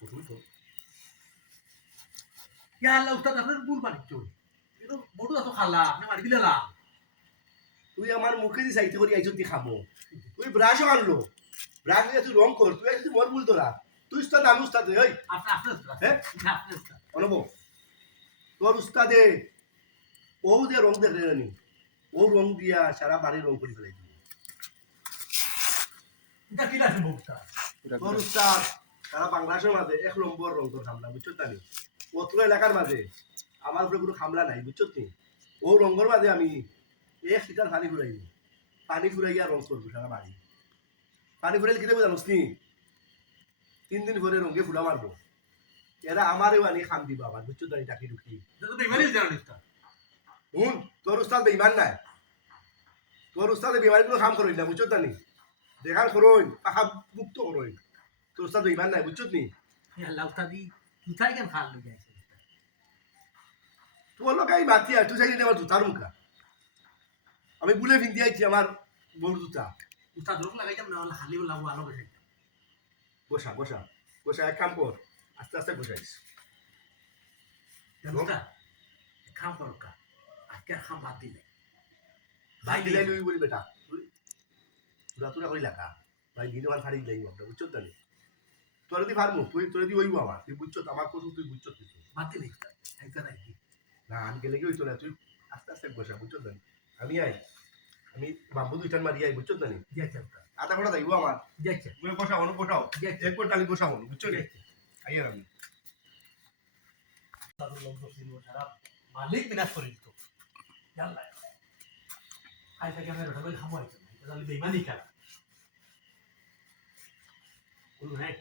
প্রথমে তো ইয়া আল্লাহ উস্তাদ আপনার ভুল বানিচ্ছ কিন্তু বড় এত খালা আপনি মারি দিলে না তুই আমার মুখে দিয়ে চাইতে করি আইসব দিয়ে খাবো তুই ব্রাশও আনলো ব্রাশ দিয়ে তুই রং কর তুই আইসি মন ভুল তোরা তুই উস্তাদ আমি উস্তাদ ওই আপনি আপনি উস্তাদ হ্যাঁ আপনি উস্তাদ অনব তোর উস্তাদে ও যে রং দেখে জানি ও রং দিয়া সারা বাড়ি রং করে ফেলাই দিবি এটা কি লাগছে উস্তাদ তোর উস্তাদ সারা বাংলাদেশের মাঝে 1 নম্বর রং তোর খামলা বুঝছো তানি অত্র এলাকার মাঝে আমার উপরে কোনো খামলা নাই বুঝছো তুই ও রঙের মাঝে আমি 1 লিটার পানি ফুরাইব পানি ফুরাইয়া রং করবো সারা বাড়ি পানি ফুরাইলে কিনে জানোস নি 3 দিন পরে রঙে ফুটা মারবো এরা আমারেও আনি খাম দিব আবার বুঝছো তানি টাকি ঢুকি এটা তো বেমারি জানেন উস্তাদ হুন তোর উস্তাদ বেইমান নাই তোর উস্তাদে বেমারি কোনো কাম করইন না বুঝছো তানি দেখান করইন পাখা মুক্ত করইন তোর উস্তাদ বেইমান নাই বুঝছো নি ইয়া আল্লাহ উস্তাদি তুই কেন খাল লই যাইছে তোর লোক আমি মাতি আর তুই চাইলে আমার জুতার মুখা আমি বুলে ভিন্দি আইছি আমার বড় জুতা উস্তাদ লোক লাগাইতাম না হলে খালি লাগবো আলো বসে বসা বসা বসা এক কাম কর আস্তে আস্তে বসাইস উস্তাদ খাম করো কা আজকে আর খাম বাদ দিলে ভাই দিলাই লই বলি বেটা তুই তুরা তুরা করি লাগা ভাই দিলে আমার ফাড়ি দিলাই আমরা বুঝছো তানি তোর যদি ফার্মু তুই তোর যদি ওইব আমার তুই বুঝছো আমার কথা তুই বুঝছো তুই বাদ দিলে উস্তাদ একদম রাখি না আমি গেলে কি হইতো না তুই আস্তে আস্তে বসা বুঝছো তানি আমি আই আমি বাম্বু দুইটান মারি আই বুঝছো তানি যাইছে উস্তাদ আধা ঘন্টা যাইব আমার যাইছে তুমি বসা অনু বসাও একবার টালি বসা অনু বুঝছো নি আইয়ার আমি মালিক বিনাশ করে দিত জানলা আই থেকে আমি রোটা খামো আইছে তাহলে বেইমানি খেলা কোন নাই